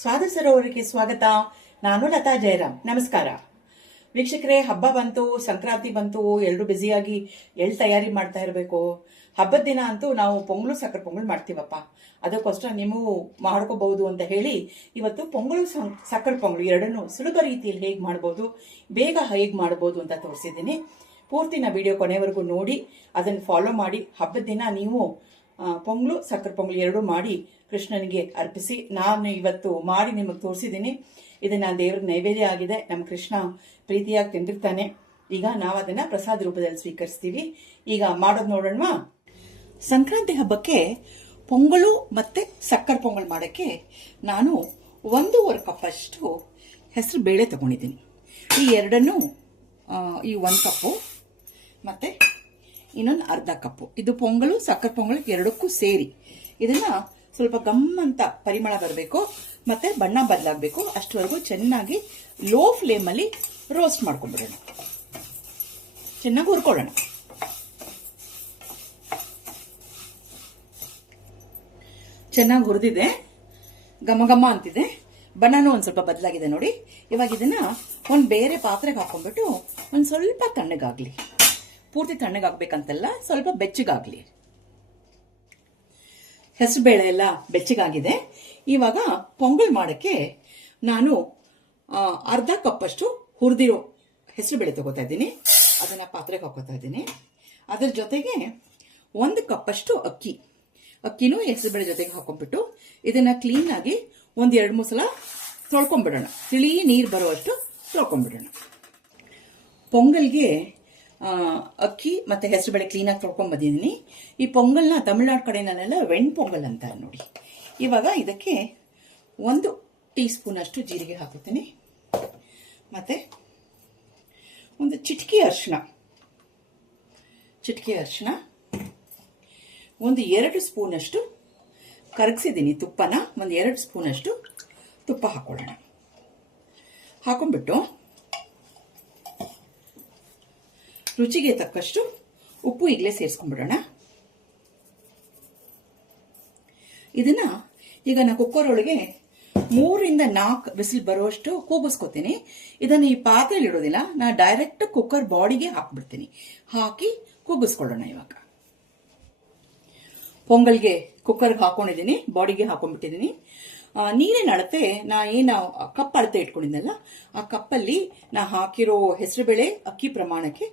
ಸ್ವಾದ ಸರೋವರಕ್ಕೆ ಸ್ವಾಗತ. ನಾನು ಲತಾ ಜಯರಾಮ್. ನಮಸ್ಕಾರ ವೀಕ್ಷಕರೇ. ಹಬ್ಬ ಬಂತು, ಸಂಕ್ರಾಂತಿ ಬಂತು, ಎಲ್ಲರೂ ಬ್ಯುಸಿಯಾಗಿ ತಯಾರಿ ಮಾಡ್ತಾ ಇರಬೇಕು. ಹಬ್ಬದ ದಿನ ಅಂತೂ ನಾವು ಪೊಂಗಲು ಸಕ್ಕರೆ ಪೊಂಗಲ್ ಮಾಡ್ತೀವಪ್ಪ. ಅದಕ್ಕೋಸ್ಕರ ನೀವು ಮಾಡ್ಕೋಬಹುದು ಅಂತ ಹೇಳಿ ಇವತ್ತು ಪೊಂಗಲು ಸಕ್ಕರೆ ಪೊಂಗಲು ಎರಡನ್ನೂ ಸುಲಭ ರೀತಿಯಲ್ಲಿ ಹೇಗೆ ಮಾಡ್ಬೋದು, ಬೇಗ ಹೇಗೆ ಮಾಡ್ಬೋದು ಅಂತ ತೋರಿಸಿದ್ದೀನಿ. ಪೂರ್ತಿನ ವಿಡಿಯೋ ಕೊನೆವರೆಗೂ ನೋಡಿ ಅದನ್ನು ಫಾಲೋ ಮಾಡಿ ಹಬ್ಬದ ದಿನ ನೀವು ಪೊಂಗಲು ಸಕ್ಕರೆ ಪೊಂಗಲು ಎರಡೂ ಮಾಡಿ ಕೃಷ್ಣನಿಗೆ ಅರ್ಪಿಸಿ. ನಾನು ಇವತ್ತು ಮಾಡಿ ನಿಮಗೆ ತೋರಿಸಿದ್ದೀನಿ. ಇದನ್ನ ದೇವರ ನೈವೇದ್ಯ ಆಗಿದೆ. ನಮ್ಮ ಕೃಷ್ಣ ಪ್ರೀತಿಯಾಗಿ ತಿಂದಿರ್ತಾನೆ. ಈಗ ನಾವು ಅದನ್ನ ಪ್ರಸಾದ ರೂಪದಲ್ಲಿ ಸ್ವೀಕರಿಸ್ತೀವಿ. ಈಗ ಮಾಡೋದು ನೋಡೋಣ. ಸಂಕ್ರಾಂತಿ ಹಬ್ಬಕ್ಕೆ ಪೊಂಗಲು ಮತ್ತೆ ಸಕ್ಕರೆ ಪೊಂಗಲ್ ಮಾಡೋಕ್ಕೆ ನಾನು 1.5 ಕಪ್ ಅಷ್ಟು ಹೆಸರು ಬೇಳೆ ತಗೊಂಡಿದ್ದೀನಿ. ಈ ಎರಡನ್ನು ಈ 1 ಕಪ್ಪು ಮತ್ತೆ ಇನ್ನೊಂದು ಅರ್ಧ ಕಪ್ಪು. ಇದು ಪೊಂಗಲು ಸಕ್ಕರೆ ಪೊಂಗಲ್ ಎರಡಕ್ಕೂ ಸೇರಿ ಇದನ್ನ ಸ್ವಲ್ಪ ಗಮ್ಮಂತ ಪರಿಮಳ ಬರಬೇಕು ಮತ್ತೆ ಬಣ್ಣ ಬದಲಾಗಬೇಕು. ಅಷ್ಟವರೆಗೂ ಚೆನ್ನಾಗಿ ಲೋ ಫ್ಲೇಮಲ್ಲಿ ರೋಸ್ಟ್ ಮಾಡ್ಕೊಂಡ್ಬಿಡೋಣ. ಚೆನ್ನಾಗಿ ಹುರ್ಕೊಳ್ಳೋಣ. ಚೆನ್ನಾಗಿ ಹುರಿದಿದೆ, ಘಮ ಘಮ ಅಂತಿದೆ. ಬಣ್ಣನೂ ಒಂದು ಸ್ವಲ್ಪ ಬದಲಾಗಿದೆ ನೋಡಿ. ಇವಾಗ ಇದನ್ನ ಒಂದು ಬೇರೆ ಪಾತ್ರೆಗೆ ಹಾಕೊಂಡ್ಬಿಟ್ಟು ಒಂದು ಸ್ವಲ್ಪ ತಣ್ಣಗಾಗ್ಲಿ. ಪೂರ್ತಿ ತಣ್ಣಗಾಗ್ಬೇಕಂತಲ್ಲ, ಸ್ವಲ್ಪ ಬೆಚ್ಚಗಾಗ್ಲಿ. ಹೆಸರುಬೇಳೆ ಎಲ್ಲ ಬೆಚ್ಚಗಾಗಿದೆ. ಇವಾಗ ಪೊಂಗಲ್ ಮಾಡೋಕ್ಕೆ ನಾನು ಅರ್ಧ ಕಪ್ ಅಷ್ಟು ಹುರಿದಿರೋ ಹೆಸರುಬೇಳೆ ತಗೋತಾ ಇದ್ದೀನಿ. ಅದನ್ನ ಪಾತ್ರೆಗೆ ಹಾಕೋತಾ ಇದ್ದೀನಿ. ಅದರ ಜೊತೆಗೆ 1 ಕಪ್ ಅಷ್ಟು ಅಕ್ಕಿನೂ ಹೆಸರುಬೇಳೆ ಜೊತೆಗೆ ಹಾಕೊಂಡ್ಬಿಟ್ಟು ಇದನ್ನ ಕ್ಲೀನ್ ಆಗಿ 1-2-3 ಸಲ ತೊಳ್ಕೊಂಡ್ಬಿಡೋಣ. ತಿಳಿ ನೀರು ಬರುವಷ್ಟು ತೊಳ್ಕೊಂಡ್ಬಿಡೋಣ. ಪೊಂಗಲ್ಗೆ ಅಕ್ಕಿ ಮತ್ತೆ ಹೆಸರುಬೇಳೆ ಕ್ಲೀನಾಗಿ ತೊಳ್ಕೊಂಡ್ ಬಂದಿದ್ದೀನಿ. ಈ ಪೊಂಗಲ್ನ ತಮಿಳ್ನಾಡು ಕಡೆನಲ್ಲೆಲ್ಲ ವೆಣ್ ಪೊಂಗಲ್ ಅಂತಾರೆ ನೋಡಿ. ಇವಾಗ ಇದಕ್ಕೆ 1 ಟೀ ಸ್ಪೂನ್ ಅಷ್ಟು ಜೀರಿಗೆ ಹಾಕುತ್ತೀನಿ. ಮತ್ತೆ ಒಂದು ಚಿಟಿಕೆ ಅರಿಶಿನ, 2 ಸ್ಪೂನ್ ಅಷ್ಟು ಕರಗಿಸಿದ್ದೀನಿ ತುಪ್ಪನ. 2 ಸ್ಪೂನ್ ಅಷ್ಟು ತುಪ್ಪ ಹಾಕೊಳ್ಳೋಣ. ಹಾಕೊಂಡ್ಬಿಟ್ಟು ರುಚಿಗೆ ತಕ್ಕಷ್ಟು ಉಪ್ಪು ಈಗಲೇ ಸೇರಿಸ್ಕೊಂಡ್ಬಿಡೋಣ. ಇದನ್ನ ಈಗ ನಾನು ಕುಕ್ಕರ್ ಒಳಗೆ 3-4 ವಿಸಿಲ್ ಬರುವಷ್ಟು ಕೂಗಿಸ್ಕೊತೀನಿ. ಇದನ್ನ ಈ ಪಾತ್ರೆಯಲ್ಲಿ ಇಡೋದಿಲ್ಲ, ನಾ ಡೈರೆಕ್ಟ್ ಕುಕ್ಕರ್ ಬಾಡಿಗೆ ಹಾಕ್ಬಿಡ್ತೀನಿ. ಹಾಕಿ ಕೂಗಿಸ್ಕೊಳ್ಳೋಣ. ಇವಾಗ ಪೊಂಗಲ್ಗೆ ಕುಕ್ಕರ್ಗೆ ಹಾಕೊಂಡಿದ್ದೀನಿ, ಬಾಡಿಗೆ ಹಾಕೊಂಡ್ಬಿಟ್ಟಿದ್ದೀನಿ. ನೀರಿನ ಅಳತೆ ನಾ ಕಪ್ ಅಳತೆ ಇಟ್ಕೊಂಡಿದ್ದಲ್ಲ, ಆ ಕಪ್ಪಲ್ಲಿ ನಾ ಹಾಕಿರೋ ಹೆಸರುಬೇಳೆ ಅಕ್ಕಿ ಪ್ರಮಾಣಕ್ಕೆ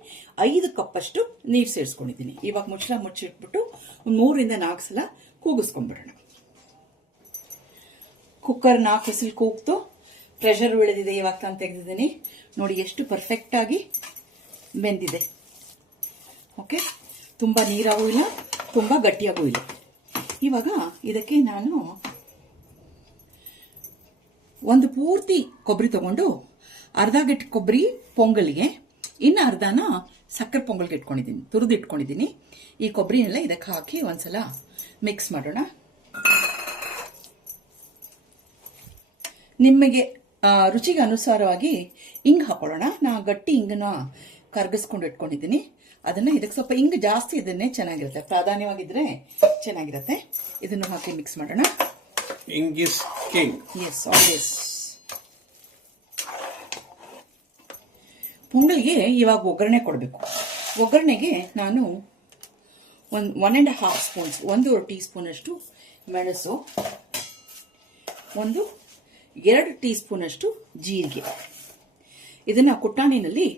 5 ಕಪ್ ಅಷ್ಟು ನೀರು ಸೇರಿಸ್ಕೊಂಡಿದ್ದೀನಿ. ಇವಾಗ ಮುಚ್ಚಿಟ್ಬಿಟ್ಟು 3-4 ಸಲ ಕೂಗಿಸ್ಕೊಂಡ್ಬಿಡೋಣ. ಕುಕ್ಕರ್ 4 ವಿಸಿಲ್ ಕೂಗ್ತು, ಪ್ರೆಷರ್ ಇಳಿದಿದೆ. ಇವಾಗ ನಾನು ತೆಗೆದಿದ್ದೀನಿ ನೋಡಿ, ಎಷ್ಟು ಪರ್ಫೆಕ್ಟ್ ಆಗಿ ಬೆಂದಿದೆ. ಓಕೆ, ತುಂಬಾ ನೀರಾಗೂ ಇಲ್ಲ, ತುಂಬಾ ಗಟ್ಟಿಯಾಗೂ ಇಲ್ಲ. ಇವಾಗ ಇದಕ್ಕೆ ನಾನು ಒಂದು ಪೂರ್ತಿ ಕೊಬ್ಬರಿ ತಗೊಂಡು ಅರ್ಧ ಗಟ್ಟಿ ಕೊಬ್ಬರಿ ಪೊಂಗಲ್ಗೆ, ಇನ್ನು ಅರ್ಧನ ಸಕ್ಕರೆ ಪೊಂಗಲ್ಗೆ ತುರಿದಿಟ್ಕೊಂಡಿದ್ದೀನಿ. ಈ ಕೊಬ್ಬರಿನೆಲ್ಲ ಇದಕ್ಕೆ ಹಾಕಿ ಒಂದ್ಸಲ ಮಿಕ್ಸ್ ಮಾಡೋಣ. ನಿಮಗೆ ರುಚಿಗೆ ಅನುಸಾರವಾಗಿ ಇಂಗು ಹಾಕೊಳ್ಳೋಣ. ನಾ ಗಟ್ಟಿ ಇಂಗನ್ನ ಕರಗಿಸ್ಕೊಂಡು ಇಟ್ಕೊಂಡಿದ್ದೀನಿ. ಅದನ್ನ ಇದಕ್ಕೆ ಸ್ವಲ್ಪ ಇಂಗು ಜಾಸ್ತಿ ಇದನ್ನೇ ಚೆನ್ನಾಗಿರುತ್ತೆ, ಪ್ರಾಧಾನ್ಯವಾಗಿದ್ರೆ ಚೆನ್ನಾಗಿರುತ್ತೆ. ಇದನ್ನು ಹಾಕಿ ಮಿಕ್ಸ್ ಮಾಡೋಣ. Ing is king. Yes, always. ಪೊಂಗಲ್ಗೆ ಇವಾಗ ಒಗ್ಗರಣೆ ಕೊಡಬೇಕು. ಒಗ್ಗರಣೆಗೆ ನಾನು 1.5 ಸ್ಪೂನ್ಸ್, 1 ಟೀ ಸ್ಪೂನ್ ಅಷ್ಟು ಮೆಣಸು, 2 ಟೀ ಸ್ಪೂನ್ ಅಷ್ಟು ಜೀರಿಗೆ. ಇದನ್ನ ಕುಟ್ಟಾಣಿನಲ್ಲಿ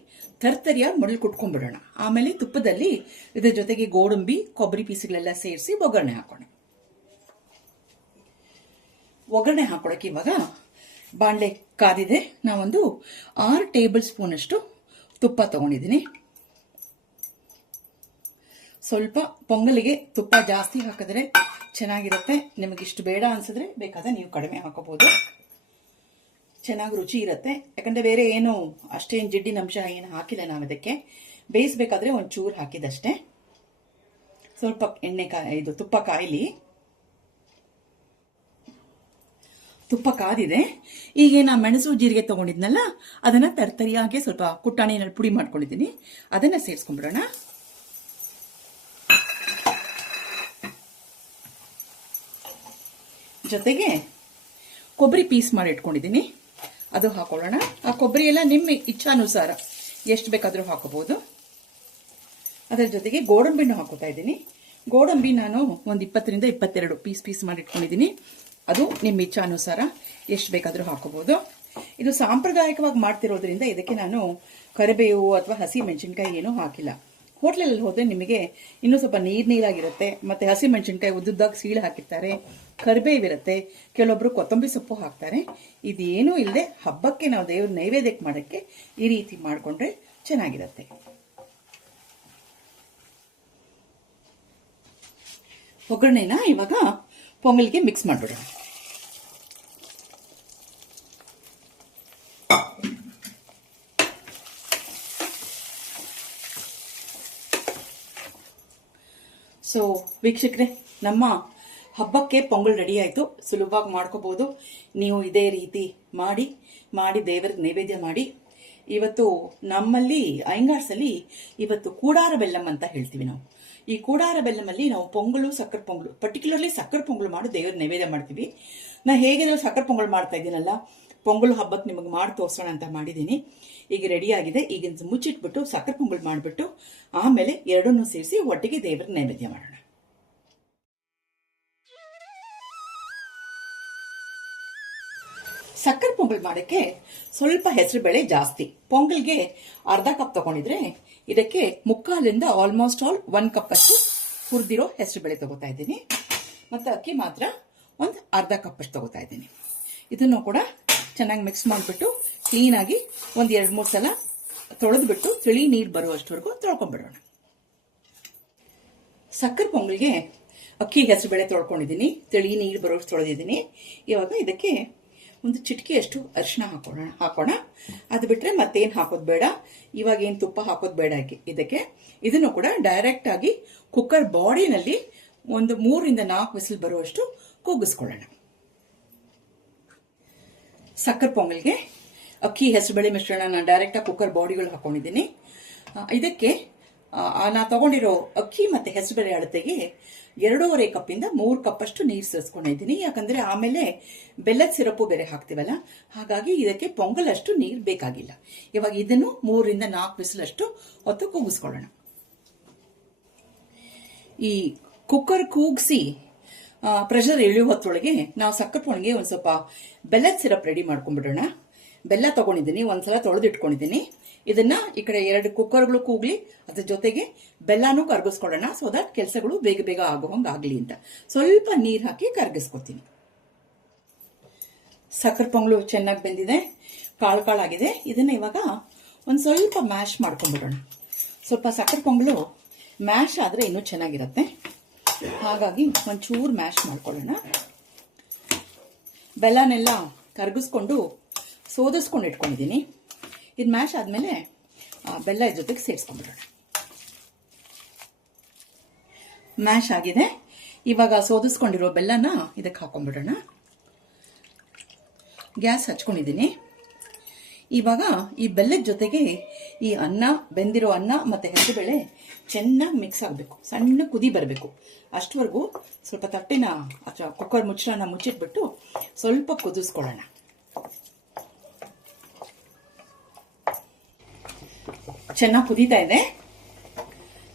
ತರ್ತರಿಯಾಗಿ ಮೊದಲು ಕುಟ್ಕೊಂಡ್ಬಿಡೋಣ. ಆಮೇಲೆ ತುಪ್ಪದಲ್ಲಿ ಇದರ ಜೊತೆಗೆ ಗೋಡಂಬಿ, ಕೊಬ್ಬರಿ ಪೀಸ್ಗಳೆಲ್ಲ ಸೇರಿಸಿ ಒಗ್ಗರಣೆ ಹಾಕೋಣ. ಒಗ್ಗರಣೆ ಹಾಕೊಳಕ್ಕೆ ಇವಾಗ ಬಾಣಲೆ ಕಾದಿದೆ. ನಾವೊಂದು 6 ಟೇಬಲ್ ಸ್ಪೂನ್ ಅಷ್ಟು ತುಪ್ಪ ತಗೊಂಡಿದ್ದೀನಿ. ಸ್ವಲ್ಪ ಪೊಂಗಲಿಗೆ ತುಪ್ಪ ಜಾಸ್ತಿ ಹಾಕಿದ್ರೆ ಚೆನ್ನಾಗಿರುತ್ತೆ. ನಿಮಗಿಷ್ಟು ಬೇಡ ಅನ್ಸಿದ್ರೆ ಬೇಕಾದ್ರೆ ನೀವು ಕಡಿಮೆ ಹಾಕೋಬಹುದು. ಚೆನ್ನಾಗಿ ರುಚಿ ಇರುತ್ತೆ. ಯಾಕಂದ್ರೆ ಬೇರೆ ಏನು ಅಷ್ಟೇನು ಜಿಡ್ಡಿನ ಅಂಶ ಏನು ಹಾಕಿಲ್ಲ ನಾವು. ಇದಕ್ಕೆ ಬೇಯಿಸ್ಬೇಕಾದ್ರೆ ಒಂಚೂರು ಹಾಕಿದಷ್ಟೇ. ಸ್ವಲ್ಪ ತುಪ್ಪ ಕಾಯಿಲಿ. ತುಪ್ಪ ಕಾದಿದೆ. ಈಗ ನಾ ಮೆಣಸು ಜೀರಿಗೆ ತಗೊಂಡಿದ್ನಲ್ಲ, ಅದನ್ನ ತರ್ತರಿಯಾಗಿ ಸ್ವಲ್ಪ ಕುಟ್ಟಾಣಿನಲ್ಲಿ ಪುಡಿ ಮಾಡ್ಕೊಂಡಿದ್ದೀನಿ. ಅದನ್ನ ಸೇರಿಸ್ಕೊಂಡ್ಬಿಡೋಣ. ಜೊತೆಗೆ ಕೊಬ್ಬರಿ ಪೀಸ್ ಮಾಡಿ ಇಟ್ಕೊಂಡಿದ್ದೀನಿ, ಅದು ಹಾಕೊಳ್ಳೋಣ. ಆ ಕೊಬ್ಬರಿ ಎಲ್ಲ ನಿಮ್ಮ ಇಚ್ಛಾನುಸಾರ ಎಷ್ಟು ಬೇಕಾದರೂ ಹಾಕೋಬಹುದು. ಅದರ ಜೊತೆಗೆ ಗೋಡಂಬಿನೂ ಹಾಕೋತಾ ಇದ್ದೀನಿ. ಗೋಡಂಬಿ ನಾನು ಒಂದು 20 ರಿಂದ 22 ಪೀಸ್ ಮಾಡಿ ಇಟ್ಕೊಂಡಿದ್ದೀನಿ. ಅದು ನಿಮ್ಮ ಇಚ್ಛಾನುಸಾರ ಎಷ್ಟು ಬೇಕಾದರೂ ಹಾಕೋಬಹುದು. ಇದು ಸಾಂಪ್ರದಾಯಿಕವಾಗಿ ಮಾಡ್ತಿರೋದ್ರಿಂದ ಇದಕ್ಕೆ ನಾನು ಕರಿಬೇವು ಅಥವಾ ಹಸಿ ಮೆಣಸಿನ್ಕಾಯಿ ಏನೂ ಹಾಕಿಲ್ಲ. ಹೋಟ್ಲಲ್ಲಿ ಹೋದ್ರೆ ನಿಮಗೆ ಇನ್ನೂ ಸ್ವಲ್ಪ ನೀರಾಗಿರುತ್ತೆ. ಮತ್ತೆ ಹಸಿ ಮೆಣಸಿನ್ಕಾಯಿ ಉದ್ದುದ್ದಾಗಿ ಸೀಳು ಹಾಕಿರ್ತಾರೆ, ಕರಿಬೇವಿರುತ್ತೆ, ಕೆಲವೊಬ್ರು ಕೊತ್ತಂಬರಿ ಸೊಪ್ಪು ಹಾಕ್ತಾರೆ. ಇದೇನೂ ಇಲ್ಲದೆ ಹಬ್ಬಕ್ಕೆ ನಾವು ದೇವ್ರ ನೈವೇದ್ಯಕ್ಕೆ ಮಾಡೋಕ್ಕೆ ಈ ರೀತಿ ಮಾಡಿಕೊಂಡ್ರೆ ಚೆನ್ನಾಗಿರುತ್ತೆ. ಒಗ್ಗರಣೆನ ಇವಾಗ ಪೊಂಗಲ್ಗೆ ಮಿಕ್ಸ್ ಮಾಡ್ಬಿಡೋಣ. ಸೊ ವೀಕ್ಷಕರೇ, ನಮ್ಮ ಹಬ್ಬಕ್ಕೆ ಪೊಂಗಲ್ ರೆಡಿ ಆಯಿತು. ಸುಲಭವಾಗಿ ಮಾಡ್ಕೋಬಹುದು. ನೀವು ಇದೇ ರೀತಿ ಮಾಡಿ ದೇವರಿಗೆ ನೈವೇದ್ಯ ಮಾಡಿ. ಇವತ್ತು ನಮ್ಮಲ್ಲಿ ಅಯ್ಯಂಗಾರ್ಸಲ್ಲಿ ಇವತ್ತು ಕೂಡಾರ ಬೆಲ್ಲಂ ಅಂತ ಹೇಳ್ತೀವಿ ನಾವು. ಈ ಕೂಡಾರ ಬೆಲ್ಲಮಲ್ಲಿ ನಾವು ಪೊಂಗಲು, ಸಕ್ಕರೆ ಪೊಂಗಲು, ಪರ್ಟಿಕ್ಯುಲರ್ಲಿ ಸಕ್ಕರೆ ಪೊಂಗಲು ಮಾಡಿ ದೇವ್ರ ನೈವೇದ್ಯ ಮಾಡ್ತೀವಿ. ನಾ ಹೇಗಿದ್ರು ಸಕ್ಕರೆ ಪೊಂಗಲ್ ಮಾಡ್ತಾ ಇದ್ದೀನಲ್ಲ, ಪೊಂಗಲು ಹಬ್ಬಕ್ಕೆ ನಿಮಗೆ ಮಾಡಿ ತೋರಿಸೋಣ ಅಂತ ಮಾಡಿದ್ದೀನಿ. ಈಗ ರೆಡಿ ಆಗಿದೆ. ಈಗ ಮುಚ್ಚಿಟ್ಬಿಟ್ಟು ಸಕ್ಕರೆ ಪೊಂಗಲ್ ಮಾಡಿಬಿಟ್ಟು ಆಮೇಲೆ ಎರಡನ್ನೂ ಸೇರಿಸಿ ಒಟ್ಟಿಗೆ ದೇವರ ನೈವೇದ್ಯ ಮಾಡೋಣ. ಸಕ್ಕರೆ ಪೊಂಗಲ್ ಮಾಡೋಕ್ಕೆ ಸ್ವಲ್ಪ ಹೆಸರು ಬೇಳೆ ಜಾಸ್ತಿ. ಪೊಂಗಲ್ಗೆ ಅರ್ಧ ಕಪ್ ತಗೊಂಡಿದ್ರೆ ಇದಕ್ಕೆ 3/4 ಆಲ್ಮೋಸ್ಟ್ ಆಲ್ 1 ಕಪ್ ಅಷ್ಟು ಹುರಿದಿರೋ ಹೆಸರು ಬೇಳೆ ತಗೋತಾ ಇದ್ದೀನಿ. ಮತ್ತು ಅಕ್ಕಿ ಮಾತ್ರ ಒಂದು ಅರ್ಧ ಕಪ್ ಅಷ್ಟು ತಗೋತಾ ಇದ್ದೀನಿ. ಇದನ್ನು ಕೂಡ ಚೆನ್ನಾಗಿ ಮಿಕ್ಸ್ ಮಾಡಿಬಿಟ್ಟು ಕ್ಲೀನಾಗಿ ಒಂದು 2-3 ಸಲ ತೊಳೆದ್ಬಿಟ್ಟು ತಿಳಿ ನೀರು ಬರುವಷ್ಟವರೆಗೂ ತೊಳ್ಕೊಂಡ್ಬಿಡೋಣ. ಸಕ್ಕರೆ ಪೊಂಗಲ್ಗೆ ಅಕ್ಕಿ ಹೆಸರು ಬೇಳೆ ತೊಳ್ಕೊಂಡಿದ್ದೀನಿ, ತಿಳಿ ನೀರು ಬರೋಷ್ಟು ತೊಳೆದಿದ್ದೀನಿ. ಇವಾಗ ಇದಕ್ಕೆ ಒಂದು ಚಿಟಿಕೆಯಷ್ಟು ಅರಿಶಿನ ಹಾಕೋಣ. ಅದು ಬಿಟ್ಟರೆ ಮತ್ತೇನು ಹಾಕೋದು ಬೇಡ. ಇವಾಗ ಏನು ತುಪ್ಪ ಹಾಕೋದು ಬೇಡ ಇದಕ್ಕೆ. ಇದನ್ನು ಕೂಡ ಡೈರೆಕ್ಟ್ ಆಗಿ ಕುಕ್ಕರ್ ಬಾಡಿನಲ್ಲಿ ಒಂದು 3 ರಿಂದ 4 ವಿಸಿಲ್ ಬರುವಷ್ಟು ಕೂಗಿಸ್ಕೊಳ್ಳೋಣ. ಸಕ್ಕರೆ ಪೊಂಗಲ್ಗೆ ಅಕ್ಕಿ ಹೆಸರುಬೇಳೆ ಮಿಶ್ರಣ ನಾನು ಡೈರೆಕ್ಟಾಗಿ ಕುಕ್ಕರ್ ಬಾಡಿಗಳು ಹಾಕೊಂಡಿದ್ದೀನಿ. ಇದಕ್ಕೆ ನಾ ತಗೊಂಡಿರೋ ಅಕ್ಕಿ ಮತ್ತು ಹೆಸರುಬೇಳೆ ಅಳತೆಗೆ 2.5 ಕಪ್ಪಿಂದ 3 ಕಪ್ ಅಷ್ಟು ನೀರು ಸೇರಿಸ್ಕೊಂಡಿದ್ದೀನಿ. ಯಾಕಂದರೆ ಆಮೇಲೆ ಬೆಲ್ಲದ ಸಿರಪ್ಪು ಬೇರೆ ಹಾಕ್ತೀವಲ್ಲ, ಹಾಗಾಗಿ ಇದಕ್ಕೆ ಪೊಂಗಲ್ ಅಷ್ಟು ನೀರು ಬೇಕಾಗಿಲ್ಲ. ಇವಾಗ ಇದನ್ನು 3 ರಿಂದ 4 ವಿಸಿಲಷ್ಟು ಹೊತ್ತು ಕೂಗಿಸ್ಕೊಳ್ಳೋಣ. ಈ ಕುಕ್ಕರ್ ಕೂಗಿಸಿ ಪ್ರೆಷರ್ ಇಳಿಯುವ ಹೊತ್ತೊಳಗೆ ನಾವು ಸಕ್ಕರೆ ಪೊಂಗಲ್ಗೆ ಒಂದು ಸ್ವಲ್ಪ ಬೆಲ್ಲದ ಸಿರಪ್ ರೆಡಿ ಮಾಡ್ಕೊಂಡ್ಬಿಡೋಣ. ಬೆಲ್ಲ ತಗೊಂಡಿದ್ದೀನಿ, ಒಂದ್ಸಲ ತೊಳೆದಿಟ್ಕೊಂಡಿದ್ದೀನಿ. ಇದನ್ನ ಈ ಕಡೆ 2 ಕುಕ್ಕರ್ಗಳು ಕೂಗ್ಲಿ, ಅದ್ರ ಜೊತೆಗೆ ಬೆಲ್ಲನೂ ಕರಗಿಸ್ಕೊಳ್ಳೋಣ. ಸೊ ದಟ್ ಕೆಲಸಗಳು ಬೇಗ ಬೇಗ ಆಗೋಹಂಗಾಗ್ಲಿ ಅಂತ ಸ್ವಲ್ಪ ನೀರು ಹಾಕಿ ಕರಗಿಸ್ಕೊತೀನಿ. ಸಕ್ಕರೆ ಪೊಂಗಲು ಚೆನ್ನಾಗಿ ಬೆಂದಿದೆ, ಕಾಳಾಗಿದೆ. ಇದನ್ನ ಇವಾಗ ಒಂದು ಸ್ವಲ್ಪ ಮ್ಯಾಶ್ ಮಾಡ್ಕೊಂಡ್ಬಿಡೋಣ. ಸ್ವಲ್ಪ ಸಕ್ಕರೆ ಪೊಂಗಲು ಮ್ಯಾಶ್ ಆದರೆ ಇನ್ನೂ ಚೆನ್ನಾಗಿರುತ್ತೆ. ಹಾಗಾಗಿ ಒಂಚೂರು ಮ್ಯಾಶ್ ಮಾಡ್ಕೊಳ್ಳೋಣ. ಬೆಲ್ಲನೆಲ್ಲ ಕರಗಿಸ್ಕೊಂಡು ಸೋದಿಸ್ಕೊಂಡು ಇಟ್ಕೊಂಡಿದ್ದೀನಿ. ಇದು ಮ್ಯಾಶ್ ಆದಮೇಲೆ ಬೆಲ್ಲ ಜೊತೆಗೆ ಸೇರಿಸ್ಕೊಂಡ್ಬಿಡೋಣ. ಮ್ಯಾಶ್ ಆಗಿದೆ. ಇವಾಗ ಸೋದಿಸ್ಕೊಂಡಿರೋ ಬೆಲ್ಲನ ಇದಕ್ಕೆ ಹಾಕೊಂಡ್ಬಿಡೋಣ. ಗ್ಯಾಸ್ ಹಚ್ಕೊಂಡಿದ್ದೀನಿ. ಇವಾಗ ಈ ಬೆಲ್ಲದ ಜೊತೆಗೆ ಈ ಅನ್ನ, ಬೆಂದಿರೋ ಅನ್ನ ಮತ್ತು ಹೆಸರುಬೇಳೆ ಚೆನ್ನಾಗಿ ಮಿಕ್ಸ್ ಆಗಬೇಕು. ಸಣ್ಣ ಕುದಿ ಬರಬೇಕು. ಅಷ್ಟವರೆಗೂ ಸ್ವಲ್ಪ ತಟ್ಟೆನ ಅಥವಾ ಕುಕ್ಕರ್ ಮುಚ್ಚಳನ ಮುಚ್ಚಿಟ್ಬಿಟ್ಟು ಸ್ವಲ್ಪ ಕುದಿಸ್ಕೊಳ್ಳೋಣ. ಚೆನ್ನಾಗಿ ಕುದೀತಾ ಇದೆ.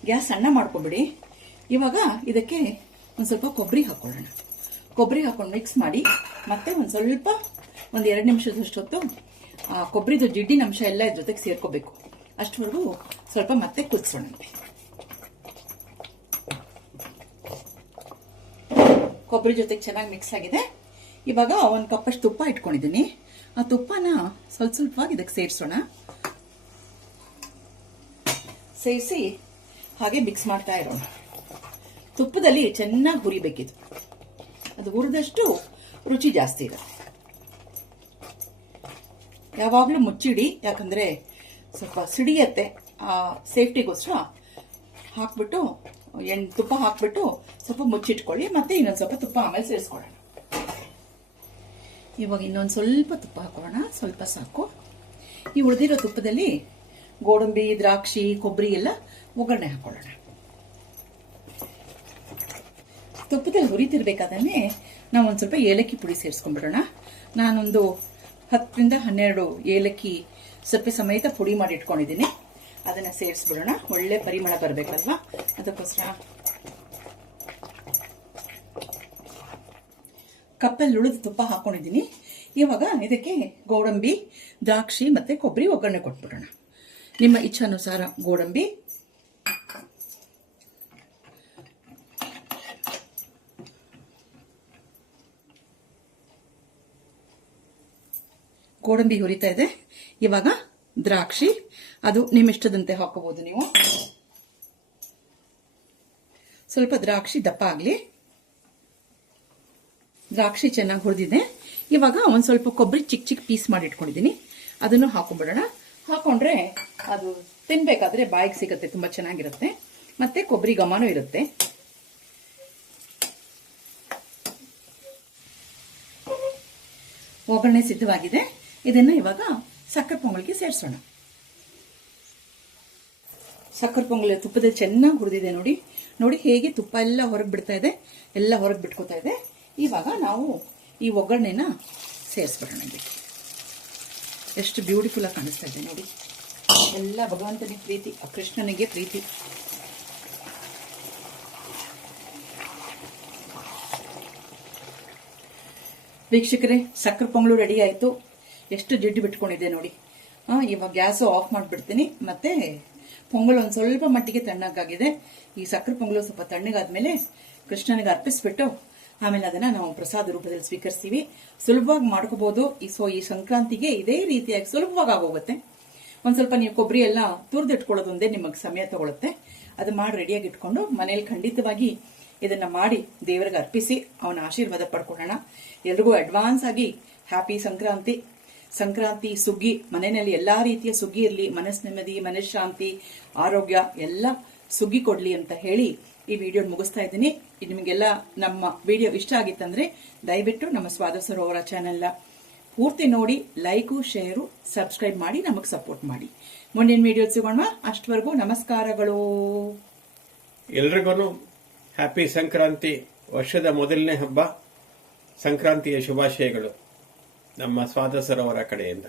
ಗ್ಯಾಸ್ ಸಣ್ಣ ಮಾಡ್ಕೊಬಿಡಿ. ಇವಾಗ ಇದಕ್ಕೆ ಒಂದು ಸ್ವಲ್ಪ ಕೊಬ್ಬರಿ ಹಾಕೊಳ್ಳೋಣ. ಕೊಬ್ಬರಿ ಹಾಕೊಂಡು ಮಿಕ್ಸ್ ಮಾಡಿ ಮತ್ತೆ ಒಂದು ಸ್ವಲ್ಪ 2 ನಿಮಿಷದಷ್ಟೊತ್ತು ಕೊಬ್ಬರಿದು ಜಿಡ್ಡಿನ ಅಂಶ ಎಲ್ಲ ಜೊತೆಗೆ ಸೇರ್ಕೋಬೇಕು. ಅಷ್ಟವರೆಗೂ ಸ್ವಲ್ಪ ಮತ್ತೆ ಕುದಿಸೋಣಂತೆ. ಕೊಬ್ಬರಿ ಜೊತೆಗೆ ಚೆನ್ನಾಗಿ ಮಿಕ್ಸ್ ಆಗಿದೆ. ಇವಾಗ 1 ಕಪ್ ಅಷ್ಟು ತುಪ್ಪ ಇಟ್ಕೊಂಡಿದ್ದೀನಿ. ಆ ತುಪ್ಪನ ಸ್ವಲ್ಪವಾಗಿ ಇದಕ್ಕೆ ಸೇರಿಸೋಣ. ಸೇರಿಸಿ ಹಾಗೆ ಮಿಕ್ಸ್ ಮಾಡ್ತಾ ಇರೋಣ. ತುಪ್ಪದಲ್ಲಿ ಚೆನ್ನಾಗಿ ಹುರಿಬೇಕಿದು. ಅದು ಹುರಿದಷ್ಟು ರುಚಿ ಜಾಸ್ತಿ ಇರುತ್ತೆ. ಯಾವಾಗಲೂ ಮುಚ್ಚಿಡಿ, ಯಾಕಂದರೆ ಸ್ವಲ್ಪ ಸಿಡಿಯತ್ತೆ. ಸೇಫ್ಟಿಗೋಸ್ಕರ ಹಾಕ್ಬಿಟ್ಟು ತುಪ್ಪ ಹಾಕ್ಬಿಟ್ಟು ಸ್ವಲ್ಪ ಮುಚ್ಚಿಟ್ಕೊಳ್ಳಿ. ಮತ್ತೆ ಇನ್ನೊಂದು ಸ್ವಲ್ಪ ತುಪ್ಪ ಆಮೇಲೆ ಸೇರಿಸ್ಕೊಳ್ಳೋಣ. ಇವಾಗ ಇನ್ನೊಂದು ಸ್ವಲ್ಪ ತುಪ್ಪ ಹಾಕೋಣ. ಸ್ವಲ್ಪ ಸಾಕು. ಈ ಉಳಿದಿರೋ ತುಪ್ಪದಲ್ಲಿ ಗೋಡಂಬಿ, ದ್ರಾಕ್ಷಿ, ಕೊಬ್ಬರಿ ಎಲ್ಲ ಒಗ್ಗರಣೆ ಹಾಕೊಳ್ಳೋಣ. ತುಪ್ಪದಲ್ಲಿ ಹುರಿತಿರ್ಬೇಕಾದ್ರೆ ನಾವು ಒಂದು ಸ್ವಲ್ಪ ಏಲಕ್ಕಿ ಪುಡಿ ಸೇರಿಸ್ಕೊಂಡ್ಬಿಡೋಣ. ನಾನೊಂದು 10-12 ಏಲಕ್ಕಿ ಸಪ್ಪೆ ಸಮೇತ ಪುಡಿ ಮಾಡಿ ಇಟ್ಕೊಂಡಿದ್ದೀನಿ. ಅದನ್ನು ಸೇರಿಸ್ಬಿಡೋಣ. ಒಳ್ಳೆ ಪರಿಮಳ ಬರಬೇಕಲ್ವಾ, ಅದಕ್ಕೋಸ್ಕರ ಕಪ್ಪಲ್ಲಿ ಉಳಿದ ತುಪ್ಪ ಹಾಕೊಂಡಿದ್ದೀನಿ. ಇವಾಗ ಇದಕ್ಕೆ ಗೋಡಂಬಿ, ದ್ರಾಕ್ಷಿ ಮತ್ತೆ ಕೊಬ್ಬರಿ ಒಗ್ಗರಣೆ ಕೊಟ್ಬಿಡೋಣ. ನಿಮ್ಮ ಇಚ್ಛಾನುಸಾರ ಗೋಡಂಬಿ, ಹುರಿತಾ ಇದೆ. ಇವಾಗ ದ್ರಾಕ್ಷಿ, ಅದು ನಿಮ್ಮ ಇಷ್ಟದಂತೆ ಹಾಕೋಬಹುದು ನೀವು. ಸ್ವಲ್ಪ ದ್ರಾಕ್ಷಿ ದಪ್ಪ ಆಗಲಿ. ದ್ರಾಕ್ಷಿ ಚೆನ್ನಾಗಿ ಹುರಿದಿದೆ. ಇವಾಗ ಒಂದು ಸ್ವಲ್ಪ ಕೊಬ್ಬರಿ ಚಿಕ್ಕ ಚಿಕ್ಕ ಪೀಸ್ ಮಾಡಿ ಇಟ್ಕೊಂಡಿದ್ದೀನಿ, ಅದನ್ನು ಹಾಕೊಂಡ್ಬಿಡೋಣ. ಹಾಕೊಂಡ್ರೆ ಅದು ತಿನ್ಬೇಕಾದ್ರೆ ಬಾಯಿಗೆ ಸಿಗುತ್ತೆ, ತುಂಬಾ ಚೆನ್ನಾಗಿರುತ್ತೆ. ಮತ್ತೆ ಕೊಬ್ಬರಿ ಘಮನೂ ಇರುತ್ತೆ. ಒಗ್ಗರಣೆ ಸಿದ್ಧವಾಗಿದೆ. ಇದನ್ನ ಇವಾಗ ಸಕ್ಕರೆ ಪೊಂಗಲ್ಗೆ ಸೇರಿಸೋಣ. ಸಕ್ಕರೆ ಪೊಂಗಲ್ ತುಪ್ಪದಲ್ಲಿ ಚೆನ್ನಾಗಿ ಹುರಿದಿದೆ. ನೋಡಿ ನೋಡಿ ಹೇಗೆ ತುಪ್ಪ ಎಲ್ಲ ಹೊರಗೆ ಬಿಡ್ತಾ ಇದೆ, ಎಲ್ಲ ಹೊರಗೆ ಬಿಟ್ಕೋತಾ ಇದೆ. ಇವಾಗ ನಾವು ಈ ಒಗ್ಗರಣೆನ ಸೇರಿಸ್ಬಿಡೋಣ. ಇದಕ್ಕೆ ಎಷ್ಟು ಬ್ಯೂಟಿಫುಲ್ ಆಗಿ ಕಾಣಿಸ್ತಾ ಇದೆ ನೋಡಿ. ಎಲ್ಲ ಭಗವಂತನಿಗೆ ಪ್ರೀತಿ, ಕೃಷ್ಣನಿಗೆ ಪ್ರೀತಿ. ವೀಕ್ಷಕರೇ, ಸಕ್ಕರೆ ಪೊಂಗಲು ರೆಡಿ ಆಯ್ತು. ಎಷ್ಟು ಜಿಡ್ಡು ಬಿಟ್ಕೊಂಡಿದೆ ನೋಡಿ. ಇವಾಗ ಗ್ಯಾಸು ಆಫ್ ಮಾಡಿಬಿಡ್ತೀನಿ. ಮತ್ತೆ ಪೊಂಗಲ್ ಒಂದು ಸ್ವಲ್ಪ ಮಟ್ಟಿಗೆ ತಣ್ಣಗಾಗಿದೆ. ಈ ಸಕ್ಕರೆ ಪೊಂಗಲು ಸ್ವಲ್ಪ ತಣ್ಣಗಾದ್ಮೇಲೆ ಕೃಷ್ಣನಿಗೆ ಅರ್ಪಿಸ್ಬಿಟ್ಟು ಆಮೇಲೆ ಅದನ್ನ ನಾವು ಪ್ರಸಾದ ರೂಪದಲ್ಲಿ ಸ್ವೀಕರಿಸ್ತೀವಿ. ಸುಲಭವಾಗಿ ಮಾಡ್ಕೋಬಹುದು. ಈ ಸಂಕ್ರಾಂತಿಗೆ ಇದೇ ರೀತಿಯಾಗಿ ಸುಲಭವಾಗಿ ಆಗೋಗುತ್ತೆ. ಒಂದ್ ಸ್ವಲ್ಪ ನೀವು ಕೊಬ್ಬರಿ ಎಲ್ಲ ತುರಿದಿಟ್ಕೊಳ್ಳೋದೊಂದೇ ನಿಮಗೆ ಸಮಯ ತಗೊಳುತ್ತೆ. ಅದು ಮಾಡಿ ರೆಡಿಯಾಗಿ ಇಟ್ಕೊಂಡು ಮನೇಲಿ ಖಂಡಿತವಾಗಿ ಇದನ್ನ ಮಾಡಿ ದೇವರಿಗೆ ಅರ್ಪಿಸಿ ಅವನ ಆಶೀರ್ವಾದ ಪಡ್ಕೊಳ್ಳೋಣ. ಎಲ್ರಿಗೂ ಅಡ್ವಾನ್ಸ್ ಆಗಿ ಹ್ಯಾಪಿ ಸಂಕ್ರಾಂತಿ. ಸಂಕ್ರಾಂತಿ ಸುಗ್ಗಿ, ಮನೆಯಲ್ಲಿ ಎಲ್ಲಾ ರೀತಿಯ ಸುಗ್ಗಿ ಇರಲಿ, ಮನಸ್ಸು ನೆಮ್ಮದಿ, ಮನಃಶಾಂತಿ, ಆರೋಗ್ಯ ಎಲ್ಲ ಸುಗ್ಗಿ ಕೊಡ್ಲಿ ಅಂತ ಹೇಳಿ ಈ ವಿಡಿಯೋ ಮುಗಿಸ್ತಾ ಇದ್ದೀನಿ. ನಿಮಗೆಲ್ಲ ನಮ್ಮ ವಿಡಿಯೋ ಇಷ್ಟ ಆಗಿತ್ತಂದ್ರೆ ದಯವಿಟ್ಟು ನಮ್ಮ ಸ್ವಾದ ಸರೋವರ ಚಾನೆಲ್ನ ಪೂರ್ತಿ ನೋಡಿ, ಲೈಕು, ಶೇರು, ಸಬ್ಸ್ಕ್ರೈಬ್ ಮಾಡಿ ನಮಗೆ ಸಪೋರ್ಟ್ ಮಾಡಿ. ಮುಂದಿನ ವಿಡಿಯೋ ಸಿಗೋಣ. ಅಷ್ಟವರೆಗೂ ನಮಸ್ಕಾರಗಳು. ಎಲ್ರಿಗೂ ಹ್ಯಾಪಿ ಸಂಕ್ರಾಂತಿ. ವರ್ಷದ ಮೊದಲನೇ ಹಬ್ಬ ಸಂಕ್ರಾಂತಿಯ ಶುಭಾಶಯಗಳು ನಮ್ಮ ಸ್ವಾದ ಸರೋವರ ಕಡೆಯಿಂದ.